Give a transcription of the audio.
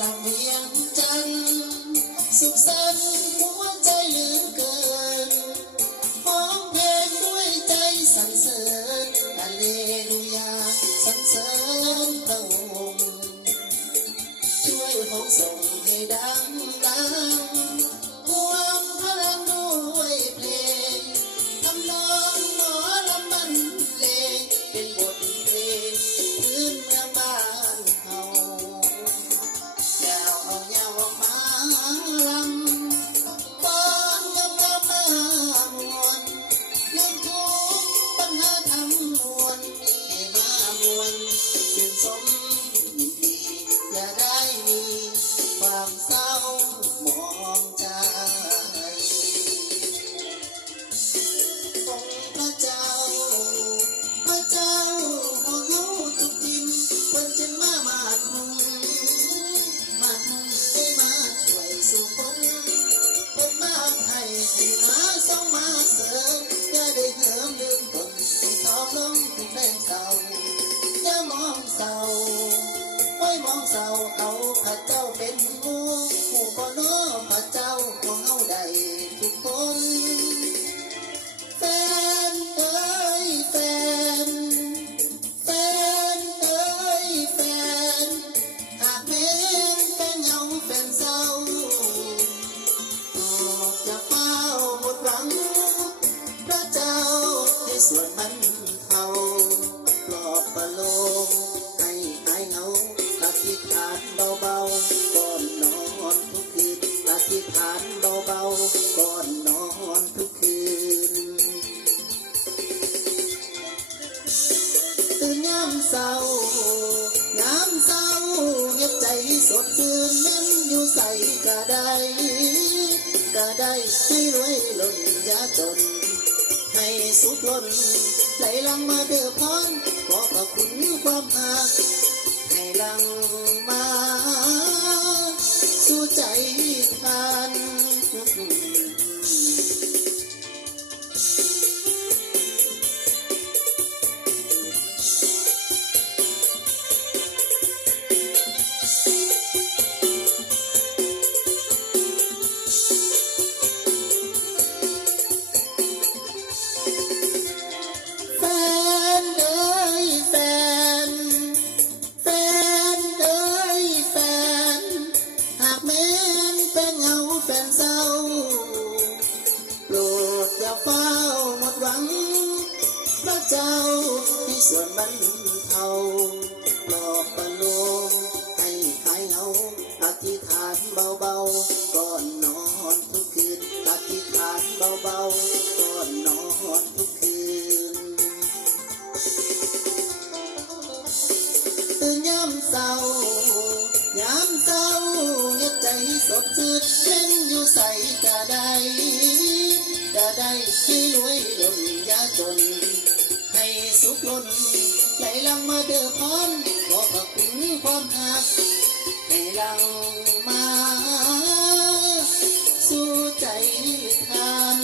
ลำเวียงจันทร์สุขสันต์หัวใจเหลือเกินร้องเพลงด้วยใจสรรเสริญฮาเลลูยาสรรเสริญพระองค์ช่วยห้องส่งให้ดังรวมพลังด้วยเพลงทำนองหมอลำบรรเลงเป็นบทเพลงพื้นเมืองบ้านเฮาอย่าออกมาลำฟ้อนกำลังมามวนลืมทุกปัญหาทั้งมวลให้มามวนชื่นสมยินดีอย่าได้มีความเศร้ามองใจองค์พระเจ้าของเฮาทุกทิมเพิ่นจึงมาดมุงให้มาช่วยสู่คนเพิ่นมาให้มาส่งมาเสริมอย่าได้เหิมลืมตนให้ทอมลงถึงแรงเศร้าอย่ามองเศร้าโอ้ยมองเศร้าเอาพระเจ้าเป็นผู้บ่น้อพระเจ้าของเฮาได้ทุกคนแฟนเอ้ยแฟนเอ้ยแฟนหากแม้นแฟนเหงาแฟนเศร้าโปรดอย่าเฝ้าหมดหวังพระเจ้าให้ส่วนบรรเทาปลอบประโลมให้หายเหงาอธิษฐานเบาๆก่อนนอนทุกคืนอธิษฐานเบาๆก่อนนอนทุกคืนตื่นยามเศร้าเงียบใจสดชื่นแม้นอยู่ใส่ก็ได้ให้รวยล้นยาจนให้สุขล้นไหลหลังมาเดือพรขอพระคุณความหักให้หลังมาสู่ใจทานแฟนเอ้ยแฟนเอ้ยแฟนหากแม้นแฟนเหงาแฟนเศร้าโปรดอย่าเฝ้าหมดหวังพระเจ้าให้ส่วนบรรเทาปลอบประโลมให้หายเหงาอธิษฐานเบาๆก่อนนอนทุกคืนอธิษฐานเบาๆก่อนนอนทุกคืนตื่นยามเศร้าเงียบใจสดชื่นเล่นอยู่ใส่ก็ได้ให้รวยล้นยาจนให้สุขล้นไหลหลังมาเดือพรขอพระคุณความหักให้หลังมาสู่ใจทาน